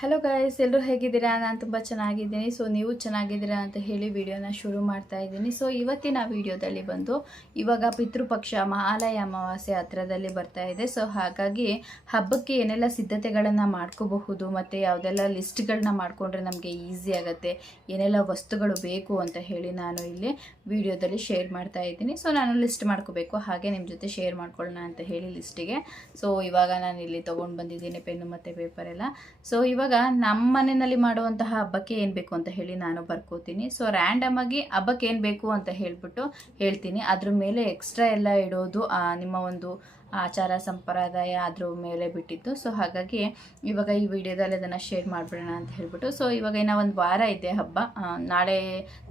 Hello guys ಎಲ್ಲರೂ ಹೇಗಿದ್ದೀರಾ? ನಾನು ತುಂಬ ಚೆನ್ನಾಗಿದ್ದೀನಿ. ಸೊ ನೀವು ಚೆನ್ನಾಗಿದ್ದೀರಾ ಅಂತ ಹೇಳಿ ವಿಡಿಯೋನ ಶುರು ಮಾಡ್ತಾ ಇದ್ದೀನಿ. ಸೊ ಇವತ್ತಿನ ವಿಡಿಯೋದಲ್ಲಿ ಬಂದು ಇವಾಗ ಪಿತೃಪಕ್ಷ ಮಹಾಲಯ ಅಮಾವಾಸ್ಯೆ ಹತ್ರದಲ್ಲಿ ಬರ್ತಾ ಇದೆ. ಸೊ ಹಾಗಾಗಿ ಹಬ್ಬಕ್ಕೆ ಏನೆಲ್ಲ ಸಿದ್ಧತೆಗಳನ್ನು ಮಾಡ್ಕೋಬಹುದು ಮತ್ತು ಯಾವುದೆಲ್ಲ ಲಿಸ್ಟ್ಗಳನ್ನ ಮಾಡಿಕೊಂಡ್ರೆ ನಮಗೆ ಈಸಿ ಆಗುತ್ತೆ, ಏನೆಲ್ಲ ವಸ್ತುಗಳು ಬೇಕು ಅಂತ ಹೇಳಿ ನಾನು ಇಲ್ಲಿ ವಿಡಿಯೋದಲ್ಲಿ ಶೇರ್ ಮಾಡ್ತಾ ಇದ್ದೀನಿ. ಸೊ ನಾನು ಲಿಸ್ಟ್ ಮಾಡ್ಕೋಬೇಕು. ಹಾಗೆ ನಿಮ್ಮ ಜೊತೆ ಶೇರ್ ಮಾಡ್ಕೊಳ್ಳೋಣ ಅಂತ ಹೇಳಿ ಲಿಸ್ಟಿಗೆ. ಸೊ ಇವಾಗ ನಾನು ಇಲ್ಲಿ ತೊಗೊಂಡು ಬಂದಿದ್ದೀನಿ ಪೆನ್ನು ಮತ್ತು ಪೇಪರ್ ಎಲ್ಲ. ಸೊ ಇವಾಗ ನಮ್ಮ ಮನೆಯಲ್ಲಿ ಮಾಡುವಂತಹ ಹಬ್ಬಕ್ಕೆ ಏನು ಬೇಕು ಅಂತ ಹೇಳಿ ನಾನು ಬರ್ಕೋತೀನಿ. ಸೊ ರ್ಯಾಂಡಮ್ ಆಗಿ ಹಬ್ಬಕ್ಕೆ ಏನು ಬೇಕು ಅಂತ ಹೇಳ್ಬಿಟ್ಟು ಹೇಳ್ತೀನಿ. ಅದ್ರ ಮೇಲೆ ಎಕ್ಸ್ಟ್ರಾ ಎಲ್ಲ ಇಡೋದು ನಿಮ್ಮ ಒಂದು ಆಚಾರ ಸಂಪ್ರದಾಯ ಅದ್ರ ಮೇಲೆ ಬಿಟ್ಟಿತ್ತು. ಸೊ ಹಾಗಾಗಿ ಇವಾಗ ಈ ವಿಡಿಯೋದಲ್ಲಿ ಅದನ್ನು ಶೇರ್ ಮಾಡಿಬಿಡೋಣ ಅಂತ ಹೇಳ್ಬಿಟ್ಟು. ಸೊ ಇವಾಗ ಇನ್ನೂ ಒಂದು ವಾರ ಇದೆ ಹಬ್ಬ. ನಾಳೆ,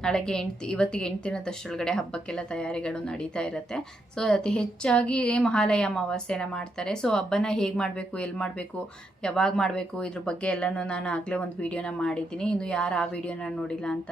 ನಾಳೆಗೆ ಎಂಟು, ಇವತ್ತಿಗೆ ಎಂಟು ದಿನದಷ್ಟರೊಳಗಡೆ ಹಬ್ಬಕ್ಕೆಲ್ಲ ತಯಾರಿಗಳು ನಡೀತಾ ಇರುತ್ತೆ. ಸೊ ಅತಿ ಹೆಚ್ಚಾಗಿ ಮಹಾಲಯ ಅಮಾವಾಸ್ಯನ ಮಾಡ್ತಾರೆ. ಸೊ ಹಬ್ಬನ ಹೇಗೆ ಮಾಡಬೇಕು ಎಲ್ಲಿ ಮಾಡಬೇಕು, ಯಾವಾಗ ಮಾಡಬೇಕು ಇದ್ರ ಬಗ್ಗೆ ಎಲ್ಲನೂ ನಾನು ಆಗಲೇ ಒಂದು ವಿಡಿಯೋನ ಮಾಡಿದ್ದೀನಿ. ಇನ್ನು ಯಾರು ಆ ವಿಡಿಯೋನ ನೋಡಿಲ್ಲ ಅಂತ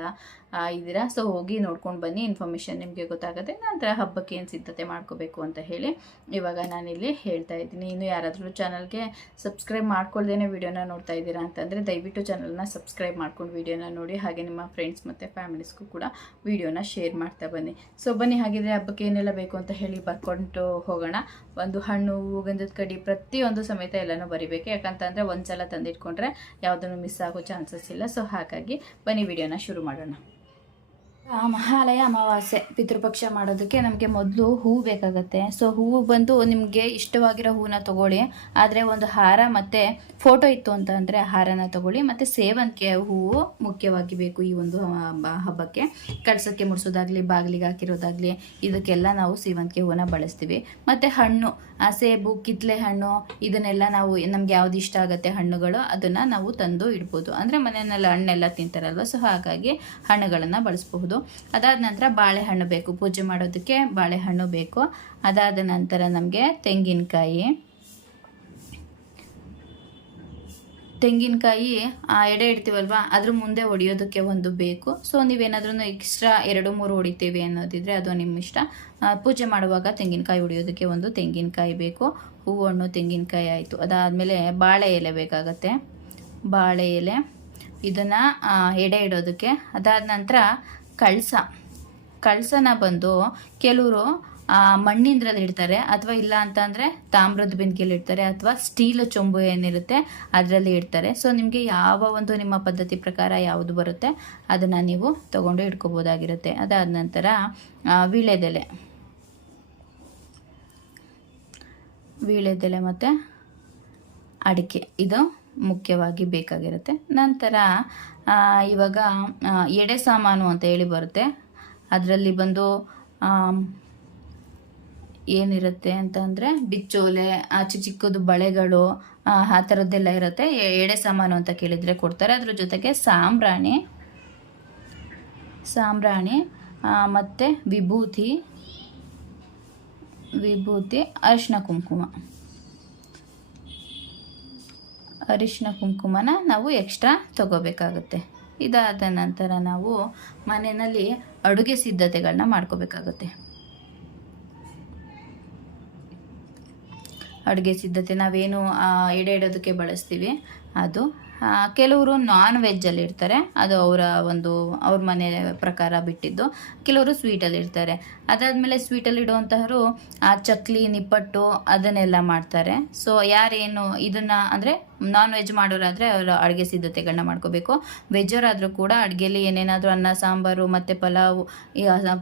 ಇದ್ದೀರಾ? ಸೊ ಹೋಗಿ ನೋಡ್ಕೊಂಡು ಬನ್ನಿ. ಇನ್ಫಾರ್ಮೇಷನ್ ನಿಮಗೆ ಗೊತ್ತಾಗುತ್ತೆ. ನಂತರ ಹಬ್ಬಕ್ಕೆ ಏನು ಸಿದ್ಧತೆ ಮಾಡ್ಕೋಬೇಕು ಅಂತ ಹೇಳಿ ಇವಾಗ ನಾನಿಲ್ಲಿ ಹೇಳ್ತಾ ಇದ್ದೀನಿ. ಇನ್ನು ಯಾರಾದರೂ ಚಾನಲ್ಗೆ ಸಬ್ಸ್ಕ್ರೈಬ್ ಮಾಡ್ಕೊಳ್ದೇನೆ ವಿಡಿಯೋನ ನೋಡ್ತಾ ಇದ್ದೀರಾ ಅಂತಂದರೆ ದಯವಿಟ್ಟು ಚಾನಲ್ನ ಸಬ್ಸ್ಕ್ರೈಬ್ ಮಾಡ್ಕೊಂಡು ವಿಡಿಯೋನ ನೋಡಿ. ಹಾಗೆ ನಿಮ್ಮ ಫ್ರೆಂಡ್ಸ್ ಮತ್ತು ಫ್ಯಾಮಿಲೀಸ್ಗೂ ಕೂಡ ವೀಡಿಯೋನ ಶೇರ್ ಮಾಡ್ತಾ ಬನ್ನಿ. ಸೊ ಬನ್ನಿ, ಹಾಗಿದ್ರೆ ಹಬ್ಬಕ್ಕೆ ಏನೆಲ್ಲ ಬೇಕು ಅಂತ ಹೇಳಿ ಬರ್ಕೊಂಡು ಹೋಗೋಣ. ಒಂದು ಹಣ್ಣು ಗಂಧದ ಕಡ್ಡಿ ಪ್ರತಿಯೊಂದು ಸಮೇತ ಎಲ್ಲನೂ ಬರಿಬೇಕು. ಯಾಕಂತಂದರೆ ಒಂದು ಸಲ ತಂದಿಟ್ಕೊಂಡ್ರೆ ಯಾವುದನ್ನು ಮಿಸ್ ಆಗೋ ಚಾನ್ಸಸ್ ಇಲ್ಲ. ಸೊ ಹಾಗಾಗಿ ಬನ್ನಿ ವಿಡಿಯೋನ ಶುರು ಮಾಡೋಣ. ಮಹಾಲಯ ಅಮಾವಾಸ್ಯೆ ಪಿತೃಪಕ್ಷ ಮಾಡೋದಕ್ಕೆ ನಮಗೆ ಮೊದಲು ಹೂವು ಬೇಕಾಗತ್ತೆ. ಸೊ ಹೂವು ಬಂದು ನಿಮಗೆ ಇಷ್ಟವಾಗಿರೋ ಹೂವನ್ನ ತಗೊಳ್ಳಿ. ಆದರೆ ಒಂದು ಹಾರ ಮತ್ತು ಫೋಟೋ ಇತ್ತು ಅಂತ ಅಂದರೆ ಹಾರನ ತಗೊಳ್ಳಿ. ಮತ್ತು ಸೇವಂತಿಗೆ ಹೂವು ಮುಖ್ಯವಾಗಿ ಬೇಕು ಈ ಒಂದು ಹಬ್ಬಕ್ಕೆ. ಕಳ್ಸಕ್ಕೆ ಮುಡಿಸೋದಾಗಲಿ, ಬಾಗಿಲಿಗೆ ಹಾಕಿರೋದಾಗಲಿ, ಇದಕ್ಕೆಲ್ಲ ನಾವು ಸೇವಂತಿಗೆ ಹೂವನ್ನ ಬಳಸ್ತೀವಿ. ಮತ್ತು ಹಣ್ಣು ಸೇಬು, ಕಿತ್ಲೆ ಹಣ್ಣು, ಇದನ್ನೆಲ್ಲ ನಾವು ನಮ್ಗೆ ಯಾವ್ದು ಇಷ್ಟ ಆಗುತ್ತೆ ಹಣ್ಣುಗಳು, ಅದನ್ನು ನಾವು ತಂದು ಇಡ್ಬೋದು. ಅಂದರೆ ಮನೆಯಲ್ಲ ಹಣ್ಣೆಲ್ಲ ತಿಂತಾರಲ್ವ? ಸೊ ಹಾಗಾಗಿ ಹಣ್ಣುಗಳನ್ನು ಬಳಸಬಹುದು. ಅದಾದ ನಂತರ ಬಾಳೆಹಣ್ಣು ಬೇಕು. ಪೂಜೆ ಮಾಡೋದಕ್ಕೆ ಬಾಳೆಹಣ್ಣು ಬೇಕು. ಅದಾದ ನಂತರ ನಮಗೆ ತೆಂಗಿನಕಾಯಿ. ತೆಂಗಿನಕಾಯಿ ಎಡೆ ಇಡ್ತೀವಲ್ವಾ? ಅದ್ರ ಮುಂದೆ ಹೊಡಿಯೋದಕ್ಕೆ ಒಂದು ಬೇಕು. ಸೊ ನೀವೇನಾದ್ರೂ ಎಕ್ಸ್ಟ್ರಾ ಎರಡು, ಮೂರು ಹೊಡಿತೀವಿ ಅನ್ನೋದಿದ್ರೆ ಅದು ನಿಮ್ಮ ಇಷ್ಟ. ಪೂಜೆ ಮಾಡುವಾಗ ತೆಂಗಿನಕಾಯಿ ಹೊಡಿಯೋದಕ್ಕೆ ಒಂದು ತೆಂಗಿನಕಾಯಿ ಬೇಕು. ಹೂವು, ಹಣ್ಣು, ತೆಂಗಿನಕಾಯಿ ಆಯಿತು. ಅದಾದಮೇಲೆ ಬಾಳೆ ಎಲೆ ಬೇಕಾಗತ್ತೆ. ಬಾಳೆ ಎಲೆ. ಇದನ್ನು ಎಡೆ ಇಡೋದಕ್ಕೆ. ಅದಾದ ನಂತರ ಕಳಸ. ಕಳಸನ ಬಂದು ಕೆಲವರು ಮಣ್ಣಿಂದ್ರಲ್ಲಿ ಇಡ್ತಾರೆ ಅಥವಾ ಇಲ್ಲ ಅಂತಂದರೆ ತಾಮ್ರದ ಬೆಂಕಿಯಲ್ಲಿ ಇಡ್ತಾರೆ ಅಥವಾ ಸ್ಟೀಲ್ ಚೊಂಬು ಏನಿರುತ್ತೆ ಅದರಲ್ಲಿ ಇಡ್ತಾರೆ. ಸೊ ನಿಮಗೆ ಯಾವ ಒಂದು ನಿಮ್ಮ ಪದ್ಧತಿ ಪ್ರಕಾರ ಯಾವುದು ಬರುತ್ತೆ ಅದನ್ನು ನೀವು ತಗೊಂಡು ಇಟ್ಕೋಬೋದಾಗಿರುತ್ತೆ. ಅದಾದ ನಂತರ ವೀಳೆದೆಲೆ ವೀಳ್ಯದೆಲೆ. ವೀಳ್ಯದೆಲೆ ಮತ್ತು ಅಡಿಕೆ. ಇದು ಮುಖ್ಯವಾಗಿ ಬೇಕಾಗಿರುತ್ತೆ. ನಂತರ ಇವಾಗ ಎಡೆ ಸಾಮಾನು ಅಂತ ಹೇಳಿ ಬರುತ್ತೆ. ಅದರಲ್ಲಿ ಬಂದು ಏನಿರುತ್ತೆ ಅಂತಂದರೆ ಬಿಚ್ಚೋಲೆ ಚಿಕ್ಕ ಚಿಕ್ಕದು ಬಳೆಗಳು, ಆ ಥರದ್ದೆಲ್ಲ ಇರುತ್ತೆ. ಎಡೆ ಸಾಮಾನು ಅಂತ ಕೇಳಿದರೆ ಕೊಡ್ತಾರೆ. ಅದ್ರ ಜೊತೆಗೆ ಸಾಂಬ್ರಾಣಿ ಸಾಂಬ್ರಾಣಿ ಮತ್ತು ವಿಭೂತಿ ವಿಭೂತಿ, ಅರಿಶಿನ ಕುಂಕುಮ. ಅರಿಶಿನ ಕುಂಕುಮನ ನಾವು ಎಕ್ಸ್ಟ್ರಾ ತಗೋಬೇಕಾಗುತ್ತೆ. ಇದಾದ ನಂತರ ನಾವು ಮನೆಯಲ್ಲಿ ಅಡುಗೆ ಸಿದ್ಧತೆಗಳನ್ನ ಮಾಡ್ಕೋಬೇಕಾಗುತ್ತೆ. ಅಡುಗೆ ಸಿದ್ಧತೆ ನಾವೇನು ಎಡೆ ಇಡೋದಕ್ಕೆ ಬಳಸ್ತೀವಿ. ಅದು. ಕೆಲವರು ನಾನ್ ವೆಜ್ಜಲ್ಲಿ ಇರ್ತಾರೆ. ಅದು ಅವರ ಒಂದು, ಅವ್ರ ಮನೆ ಪ್ರಕಾರ ಬಿಟ್ಟಿದ್ದು. ಕೆಲವರು ಸ್ವೀಟಲ್ಲಿ ಇರ್ತಾರೆ. ಅದಾದಮೇಲೆ ಸ್ವೀಟಲ್ಲಿ ಇಡುವಂತಹರು ಆ ಚಕ್ಲಿ, ನಿಪ್ಪಟ್ಟು ಅದನ್ನೆಲ್ಲ ಮಾಡ್ತಾರೆ. ಸೊ ಯಾರೇನು ಇದನ್ನು ಅಂದರೆ ನಾನ್ ವೆಜ್ ಮಾಡೋರಾದರೆ ಅವರ ಅಡುಗೆ ಸಿದ್ಧತೆಗಳನ್ನ ಮಾಡ್ಕೋಬೇಕು. ವೆಜ್ಜರಾದರೂ ಕೂಡ ಅಡುಗೆಲಿ ಏನೇನಾದರೂ ಅನ್ನ, ಸಾಂಬಾರು ಮತ್ತು ಪಲಾವ್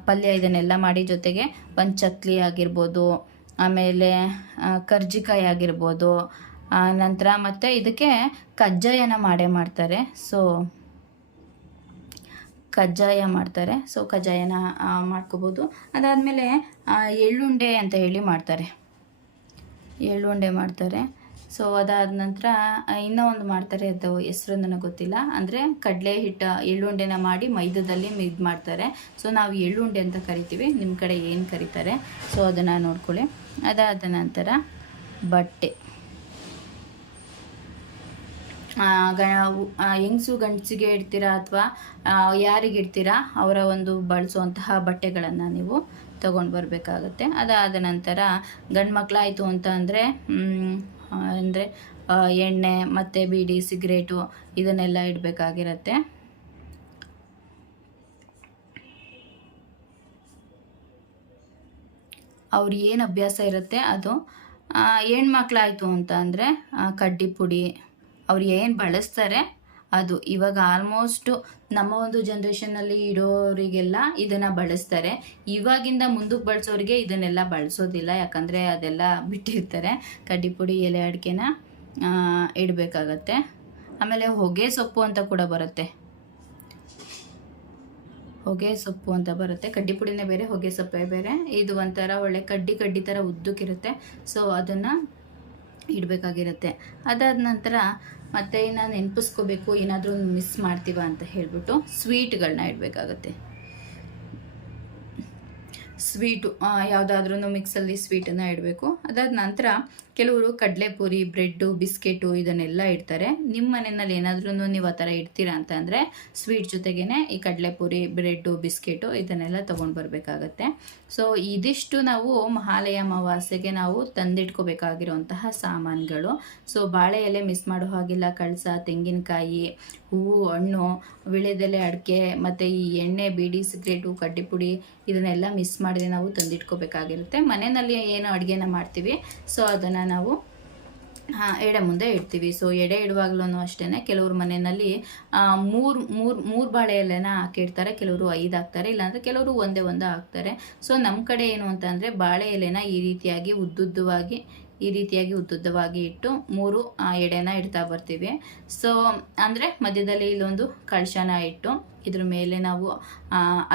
ಪಲ್ಯ ಇದನ್ನೆಲ್ಲ ಮಾಡಿ ಜೊತೆಗೆ ಒಂದು ಚಕ್ಲಿ ಆಗಿರ್ಬೋದು, ಆಮೇಲೆ ಕರ್ಜಿಕಾಯಿ ಆಗಿರ್ಬೋದು ನಂತರ ಮತ್ತು ಇದಕ್ಕೆ ಕಜ್ಜಾಯನ ಮಾಡೇ ಮಾಡ್ತಾರೆ. ಸೊ ಕಜ್ಜಾಯ ಮಾಡ್ತಾರೆ. ಸೊ ಕಜ್ಜಾಯನ ಆ, ಮಾಡ್ಕೋಬೋದು. ಅದಾದಮೇಲೆ ಎಳ್ಳುಂಡೆ ಅಂತ ಹೇಳಿ ಮಾಡ್ತಾರೆ. ಎಳ್ಳುಂಡೆ ಮಾಡ್ತಾರೆ. ಸೊ ಅದಾದ ನಂತರ ಇನ್ನೂ ಒಂದು ಮಾಡ್ತಾರೆ. ಅದು ಹೆಸರು ನನಗೆ ಗೊತ್ತಿಲ್ಲ. ಅಂದರೆ ಕಡಲೆ ಹಿಟ್ಟು ಎಳ್ಳುಂಡೆನ ಮಾಡಿ ಮೈದದಲ್ಲಿ ಇದು ಮಾಡ್ತಾರೆ. ಸೊ ನಾವು ಎಳ್ಳುಂಡೆ ಅಂತ ಕರಿತೀವಿ. ನಿಮ್ಮ ಕಡೆ ಏನು ಕರೀತಾರೆ? ಸೊ ಅದನ್ನು ನೋಡ್ಕೊಳ್ಳಿ. ಅದಾದ ನಂತರ ಬಟ್ಟೆ. ಆ, ಗ ಆ, ಹೆಂಗಸು ಗಂಡಸಿಗೆ ಇಡ್ತೀರಾ ಅಥವಾ ಯಾರಿಗೆ ಇಡ್ತೀರಾ? ಅವರ ಒಂದು ಬಳಸುವಂತಹ ಬಟ್ಟೆಗಳನ್ನು ನೀವು ತಗೊಂಡು ಬರಬೇಕಾಗತ್ತೆ. ಅದಾದ ನಂತರ ಗಂಡು ಮಕ್ಕಳಾಯಿತು ಅಂತ ಅಂದರೆ ಅಂದರೆ ಎಣ್ಣೆ ಮತ್ತು ಬೀಡಿ ಸಿಗರೇಟು ಇದನ್ನೆಲ್ಲ ಇಡಬೇಕಾಗಿರತ್ತೆ. ಅವ್ರು ಏನು ಅಭ್ಯಾಸ ಇರುತ್ತೆ ಅದು ಹೆಣ್ಮಕ್ಳಾಯ್ತು ಅಂತ ಅಂದರೆ ಕಡ್ಡಿ ಪುಡಿ ಅವ್ರು ಏನು ಬಳಸ್ತಾರೆ, ಅದು ಇವಾಗ ಆಲ್ಮೋಸ್ಟು ನಮ್ಮ ಒಂದು ಜನ್ರೇಷನಲ್ಲಿ ಇಡೋರಿಗೆಲ್ಲ ಇದನ್ನು ಬಳಸ್ತಾರೆ. ಇವಾಗಿಂದ ಮುಂದಕ್ಕೆ ಬಳಸೋರಿಗೆ ಇದನ್ನೆಲ್ಲ ಬಳಸೋದಿಲ್ಲ, ಯಾಕಂದರೆ ಅದೆಲ್ಲ ಬಿಟ್ಟಿರ್ತಾರೆ. ಕಡ್ಡಿ ಪುಡಿ ಎಲೆ ಅಡಿಕೆನ ಇಡಬೇಕಾಗತ್ತೆ. ಆಮೇಲೆ ಹೊಗೆ ಸೊಪ್ಪು ಅಂತ ಕೂಡ ಬರುತ್ತೆ. ಹೊಗೆ ಸೊಪ್ಪು ಅಂತ ಬರುತ್ತೆ. ಕಡ್ಡಿ ಪುಡಿನೇ ಬೇರೆ, ಹೊಗೆ ಸೊಪ್ಪೇ ಬೇರೆ. ಇದು ಒಂಥರ ಒಳ್ಳೆ ಕಡ್ಡಿ ಕಡ್ಡಿ ಥರ ಉದ್ದಕ್ಕಿರುತ್ತೆ. ಸೊ ಅದನ್ನು ಇಡಬೇಕಾಗಿರುತ್ತೆ. ಅದಾದ ನಂತರ ಮತ್ತೆ ಇನ್ನು ನೆನಪಿಸ್ಕೋಬೇಕು, ಏನಾದರೂ ಮಿಸ್ ಮಾಡ್ತೀವ ಅಂತ ಹೇಳಿಬಿಟ್ಟು ಸ್ವೀಟ್ಗಳನ್ನ ಇಡಬೇಕಾಗತ್ತೆ. ಸ್ವೀಟು ಯಾವುದಾದ್ರೂ ಮಿಕ್ಸಲ್ಲಿ ಸ್ವೀಟನ್ನು ಇಡಬೇಕು. ಅದಾದ ನಂತರ ಕೆಲವರು ಕಡಲೆಪುರಿ, ಬ್ರೆಡ್ಡು, ಬಿಸ್ಕೆಟು ಇದನ್ನೆಲ್ಲ ಇಡ್ತಾರೆ. ನಿಮ್ಮ ಮನೆಯಲ್ಲಿ ಏನಾದ್ರೂ ನೀವು ಆ ಥರ ಇಡ್ತೀರಾ ಅಂತ ಅಂದರೆ ಸ್ವೀಟ್ ಜೊತೆಗೇ ಈ ಕಡಲೆಪುರಿ, ಬ್ರೆಡ್ಡು, ಬಿಸ್ಕೆಟು ಇದನ್ನೆಲ್ಲ ತೊಗೊಂಡು ಬರಬೇಕಾಗತ್ತೆ. ಸೊ ಇದಿಷ್ಟು ನಾವು ಮಹಾಲಯ ಅಮಾವಾಸ್ಯೆಗೆ ನಾವು ತಂದಿಟ್ಕೋಬೇಕಾಗಿರುವಂತಹ ಸಾಮಾನುಗಳು. ಸೊ ಬಾಳೆ ಎಲೆ ಮಿಸ್ ಮಾಡೋ ಹಾಗಿಲ್ಲ. ಕಳಸ, ತೆಂಗಿನಕಾಯಿ, ಹೂವು, ಹಣ್ಣು, ವಿಳೆದೆಲೆ ಅಡಿಕೆ, ಮತ್ತು ಈ ಎಣ್ಣೆ, ಬೀಡಿ ಸಿಗರೇಟು ಕಡ್ಡಿ ಪುಡಿ ಇದನ್ನೆಲ್ಲ ಮಿಸ್ ಮಾಡಿದ್ರೆ ನಾವು ತಂದಿಟ್ಕೋಬೇಕಾಗಿರುತ್ತೆ. ಮನೆಯಲ್ಲಿ ಏನು ಅಡುಗೆನ ಮಾಡ್ತೀವಿ. ಸೊ ಅದನ್ನು ನಾವು ಎಡೆ ಮುಂದೆ ಇಡ್ತೀವಿ. ಸೊ ಎಡೆ ಇಡುವಾಗಲೂ ಅಷ್ಟೇ ಕೆಲವ್ರ ಮನೆಯಲ್ಲಿ ಮೂರು ಮೂರು ಮೂರು ಬಾಳೆ ಎಲೆನ ಹಾಕಿಡ್ತಾರೆ, ಕೆಲವರು ಐದು ಹಾಕ್ತಾರೆ, ಇಲ್ಲಾಂದರೆ ಕೆಲವರು ಒಂದೇ ಒಂದು ಹಾಕ್ತಾರೆ. ಸೊ ನಮ್ಮ ಕಡೆ ಏನು ಅಂತಂದರೆ ಬಾಳೆ ಎಲೆನ ಈ ರೀತಿಯಾಗಿ ಉದ್ದುದ್ದವಾಗಿ ಈ ರೀತಿಯಾಗಿ ಉದ್ದುದ್ದವಾಗಿ ಇಟ್ಟು ಮೂರು ಎಡೆನ ಇಡ್ತಾ ಬರ್ತೀವಿ. ಸೊ ಅಂದರೆ ಮಧ್ಯದಲ್ಲಿ ಇಲ್ಲೊಂದು ಕಳಶನ ಇಟ್ಟು, ಇದ್ರ ಮೇಲೆ ನಾವು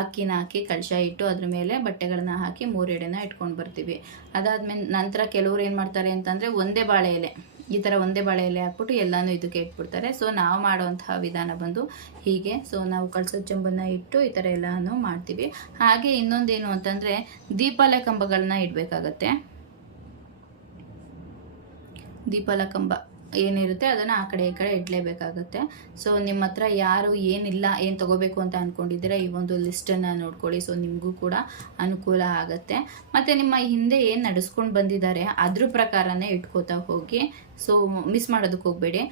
ಅಕ್ಕಿನ ಹಾಕಿ ಕಳಶ ಇಟ್ಟು ಅದ್ರ ಮೇಲೆ ಬಟ್ಟೆಗಳನ್ನ ಹಾಕಿ ಮೂರು ಎಡೆನ ಇಟ್ಕೊಂಡು ಬರ್ತೀವಿ. ಅದಾದ್ಮೇಲೆ ನಂತರ ಕೆಲವರು ಏನು ಮಾಡ್ತಾರೆ ಅಂತಂದರೆ ಒಂದೇ ಬಾಳೆ ಎಲೆ, ಈ ಥರ ಒಂದೇ ಬಾಳೆ ಎಲೆ ಹಾಕ್ಬಿಟ್ಟು ಎಲ್ಲನೂ ಇದಕ್ಕೆ ಇಟ್ಬಿಡ್ತಾರೆ. ಸೊ ನಾವು ಮಾಡುವಂತಹ ವಿಧಾನ ಬಂದು ಹೀಗೆ. ಸೊ ನಾವು ಕಳ್ಸದ ಚಂಬನ್ನ ಇಟ್ಟು ಈ ಥರ ಎಲ್ಲನೂ ಮಾಡ್ತೀವಿ. ಹಾಗೆ ಇನ್ನೊಂದೇನು ಅಂತಂದರೆ ದೀಪಾಲಯ ಕಂಬಗಳನ್ನ ಇಡಬೇಕಾಗತ್ತೆ. ದೀಪಾಲ ಕಂಬ ಏನಿರುತ್ತೆ ಅದನ್ನು ಆ ಕಡೆ ಈ ಕಡೆ ಇಡಲೇಬೇಕಾಗುತ್ತೆ. ಸೊ ನಿಮ್ಮ ಹತ್ರ ಯಾರು ಏನಿಲ್ಲ, ಏನು ತಗೋಬೇಕು ಅಂತ ಅಂದ್ಕೊಂಡಿದ್ದೀರಾ ಈ ಒಂದು ಲಿಸ್ಟನ್ನು ನೋಡ್ಕೊಳ್ಳಿ. ಸೊ ನಿಮಗೂ ಕೂಡ ಅನುಕೂಲ ಆಗುತ್ತೆ. ಮತ್ತು ನಿಮ್ಮ ಹಿಂದೆ ಏನು ನಡೆಸ್ಕೊಂಡು ಬಂದಿದ್ದಾರೆ, ಅದ್ರ ಪ್ರಕಾರನೇ ಇಟ್ಕೋತಾ ಹೋಗಿ. ಸೊ ಮಿಸ್ ಮಾಡೋದಕ್ಕೆ ಹೋಗಬೇಡಿ.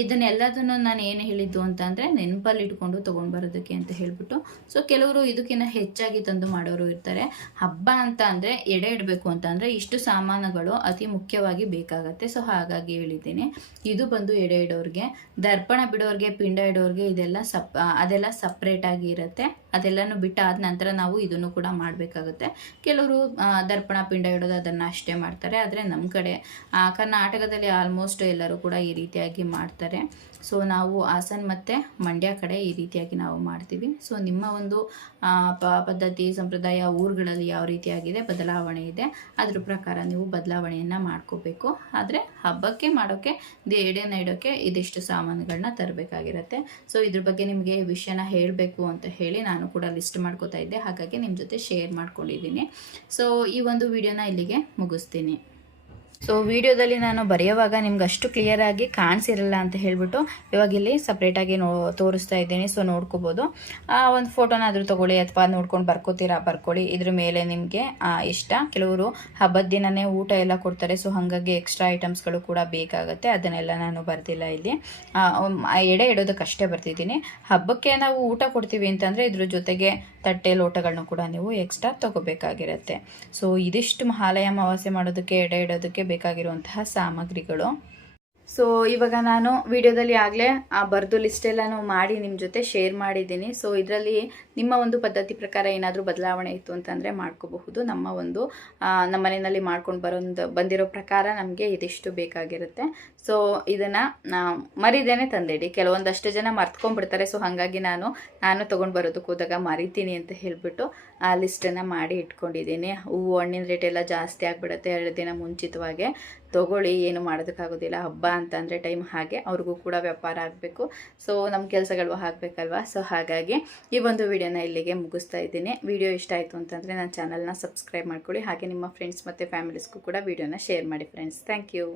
ಇದನ್ನೆಲ್ಲದನ್ನು ನಾನು ಏನು ಹೇಳಿದ್ದು ಅಂತಂದರೆ ನೆನಪಲ್ಲಿ ಇಟ್ಕೊಂಡು ತೊಗೊಂಡು ಬರೋದಕ್ಕೆ ಅಂತ ಹೇಳ್ಬಿಟ್ಟು. ಸೊ ಕೆಲವರು ಇದಕ್ಕಿಂತ ಹೆಚ್ಚಾಗಿ ತಂದು ಮಾಡೋರು ಇರ್ತಾರೆ. ಹಬ್ಬ ಅಂತ ಅಂದರೆ ಎಡೆ ಇಡಬೇಕು ಅಂತ ಅಂದರೆ ಇಷ್ಟು ಸಾಮಾನುಗಳು ಅತಿ ಮುಖ್ಯವಾಗಿ ಬೇಕಾಗತ್ತೆ. ಸೊ ಹಾಗಾಗಿ ಹೇಳಿದ್ದೀನಿ. ಇದು ಬಂದು ಎಡೆ ಇಡೋರಿಗೆ, ದರ್ಪಣ ಬಿಡೋರಿಗೆ, ಪಿಂಡ ಇಡೋರಿಗೆ ಇದೆಲ್ಲ ಸಪ್, ಅದೆಲ್ಲ ಸಪ್ರೇಟಾಗಿ ಇರುತ್ತೆ. ಅದೆಲ್ಲನೂ ಬಿಟ್ಟಾದ ನಂತರ ನಾವು ಇದನ್ನು ಕೂಡ ಮಾಡಬೇಕಾಗುತ್ತೆ. ಕೆಲವರು ದರ್ಪಣ ಪಿಂಡ ಇಡೋದು ಅದನ್ನು ಅಷ್ಟೇ ಮಾಡ್ತಾರೆ. ಆದರೆ ನಮ್ಮ ಕಡೆ ಕರ್ನಾಟಕದಲ್ಲಿ ಆಲ್ಮೋಸ್ಟ್ ಎಲ್ಲರೂ ಕೂಡ ಈ ರೀತಿಯಾಗಿ ಮಾಡ್ತಾರೆ. ಸೊ ನಾವು ಹಾಸನ್ ಮತ್ತು ಮಂಡ್ಯ ಕಡೆ ಈ ರೀತಿಯಾಗಿ ನಾವು ಮಾಡ್ತೀವಿ. ಸೊ ನಿಮ್ಮ ಒಂದು ಪದ್ಧತಿ, ಸಂಪ್ರದಾಯ, ಊರುಗಳಲ್ಲಿ ಯಾವ ರೀತಿಯಾಗಿದೆ? ಬದಲಾವಣೆ ಇದೆ. ಅದ್ರ ಪ್ರಕಾರ ನೀವು ಬದಲಾವಣೆಯನ್ನು ಮಾಡ್ಕೋಬೇಕು. ಆದರೆ ಹಬ್ಬಕ್ಕೆ ಮಾಡೋಕ್ಕೆ ಎಡೆನ ಇಡೋಕ್ಕೆ ಇದಿಷ್ಟು ಸಾಮಾನುಗಳನ್ನ ತರಬೇಕಾಗಿರುತ್ತೆ. ಸೊ ಇದ್ರ ಬಗ್ಗೆ ನಿಮಗೆ ವಿಷಯನ ಹೇಳಬೇಕು ಅಂತ ಹೇಳಿ ನಾನು ಕೂಡ ಲಿಸ್ಟ್ ಮಾಡ್ಕೋತಾ ಇದ್ದೆ. ಹಾಗಾಗಿ ನಿಮ್ಮ ಜೊತೆ ಶೇರ್ ಮಾಡ್ಕೊಂಡಿದ್ದೀನಿ. ಸೊ ಈ ಒಂದು ವಿಡಿಯೋನ ಇಲ್ಲಿಗೆ ಮುಗಿಸ್ತೀನಿ. ಸೊ ವಿಡಿಯೋದಲ್ಲಿ ನಾನು ಬರೆಯುವಾಗ ನಿಮ್ಗೆ ಅಷ್ಟು ಕ್ಲಿಯರ್ ಆಗಿ ಕಾಣಿಸಿರಲ್ಲ ಅಂತ ಹೇಳ್ಬಿಟ್ಟು ಇವಾಗ ಇಲ್ಲಿ ಸಪ್ರೇಟಾಗಿ ನೋ ತೋರಿಸ್ತಾ ಇದ್ದೀನಿ ಸೊ ನೋಡ್ಕೋಬೋದು. ಆ, ಒಂದು ಫೋಟೋನಾದರೂ ತೊಗೊಳ್ಳಿ, ಅಥವಾ ನೋಡ್ಕೊಂಡು ಬರ್ಕೋತೀರಾ, ಬರ್ಕೊಳ್ಳಿ. ಇದ್ರ ಮೇಲೆ ನಿಮಗೆ ಇಷ್ಟ. ಕೆಲವರು ಹಬ್ಬದ ದಿನನೇ ಊಟ ಎಲ್ಲ ಕೊಡ್ತಾರೆ ಸೊ ಹಾಗಾಗಿ ಎಕ್ಸ್ಟ್ರಾ ಐಟಮ್ಸ್ಗಳು ಕೂಡ ಬೇಕಾಗುತ್ತೆ. ಅದನ್ನೆಲ್ಲ ನಾನು ಬರ್ದಿಲ್ಲ ಇಲ್ಲಿ. ಎಡೆ ಇಡೋದಕ್ಕಷ್ಟೇ ಬರ್ತಿದ್ದೀನಿ ಹಬ್ಬಕ್ಕೆ ನಾವು ಊಟ ಕೊಡ್ತೀವಿ ಅಂತಂದರೆ ಇದ್ರ ಜೊತೆಗೆ ತಟ್ಟೆ ಲೋಟಗಳನ್ನ ಕೂಡ ನೀವು ಎಕ್ಸ್ಟ್ರಾ ತೊಗೋಬೇಕಾಗಿರುತ್ತೆ. ಸೊ ಇದಿಷ್ಟು ಮಹಾಲಯ ಅಮಾವಾಸ್ಯೆ ಮಾಡೋದಕ್ಕೆ, ಎಡೆ ಇಡೋದಕ್ಕೆ ಬೇಕಾಗಿರುವಂತಹ ಸಾಮಗ್ರಿಗಳು. ಸೊ ಇವಾಗ ನಾನು ವಿಡಿಯೋದಲ್ಲಿ ಆಗಲೇ ಆ ಬರೆದು ಲಿಸ್ಟ್ ಎಲ್ಲನೂ ಮಾಡಿ ನಿಮ್ಮ ಜೊತೆ ಶೇರ್ ಮಾಡಿದ್ದೀನಿ. ಸೊ ಇದರಲ್ಲಿ ನಿಮ್ಮ ಒಂದು ಪದ್ಧತಿ ಪ್ರಕಾರ ಏನಾದರೂ ಬದಲಾವಣೆ ಇತ್ತು ಅಂತಂದರೆ ಮಾಡ್ಕೋಬಹುದು. ನಮ್ಮ ಒಂದು ನಮ್ಮ ಮನೆಯಲ್ಲಿ ಮಾಡ್ಕೊಂಡು ಬರೋದು, ಬಂದಿರೋ ಪ್ರಕಾರ ನಮಗೆ ಇದಿಷ್ಟು ಬೇಕಾಗಿರುತ್ತೆ. ಸೊ ಇದನ್ನು ಮರಿದೇನೆ ತಂದಿಡಿ. ಕೆಲವೊಂದಷ್ಟು ಜನ ಮರ್ತ್ಕೊಂಡ್ಬಿಡ್ತಾರೆ. ಸೊ ಹಾಗಾಗಿ ನಾನು ನಾನು ತೊಗೊಂಡು ಬರೋದಕ್ಕೆ ಹೋದಾಗ ಮರಿತೀನಿ ಅಂತ ಹೇಳಿಬಿಟ್ಟು ಆ ಲಿಸ್ಟನ್ನು ಮಾಡಿ ಇಟ್ಕೊಂಡಿದ್ದೀನಿ. ಹೂವು ಹಣ್ಣಿನ ರೇಟ್ ಎಲ್ಲ ಜಾಸ್ತಿ ಆಗಿಬಿಡುತ್ತೆ. ಎರಡು ದಿನ ಮುಂಚಿತವಾಗೆ ತೊಗೊಳ್ಳಿ. ಏನು ಮಾಡೋದಕ್ಕಾಗೋದಿಲ್ಲ. ಹಬ್ಬ ಅಂತ ಅಂದರೆ ಟೈಮ್ ಹಾಗೆ ಅವ್ರಿಗೂ ಕೂಡ ವ್ಯಾಪಾರ ಆಗಬೇಕು. ಸೊ ನಮ್ಮ ಕೆಲಸಗಳು ಆಗಬೇಕಲ್ವಾ? ಸೊ ಹಾಗಾಗಿ ಈ ಒಂದು ವಿಡಿಯೋನ ಇಲ್ಲಿಗೆ ಮುಗಿಸ್ತಾ ಇದ್ದೀನಿ. ವಿಡಿಯೋ ಇಷ್ಟ ಆಯಿತು ಅಂತಂದರೆ ನನ್ನ ಚಾನಲ್ನ ಸಬ್ಸ್ಕ್ರೈಬ್ ಮಾಡ್ಕೊಳ್ಳಿ. ಹಾಗೆ ನಿಮ್ಮ ಫ್ರೆಂಡ್ಸ್ ಮತ್ತು ಫ್ಯಾಮಿಲೀಸ್ಗೂ ಕೂಡ ವಿಡಿಯೋನ ಶೇರ್ ಮಾಡಿ ಫ್ರೆಂಡ್ಸ್ ಥ್ಯಾಂಕ್ ಯು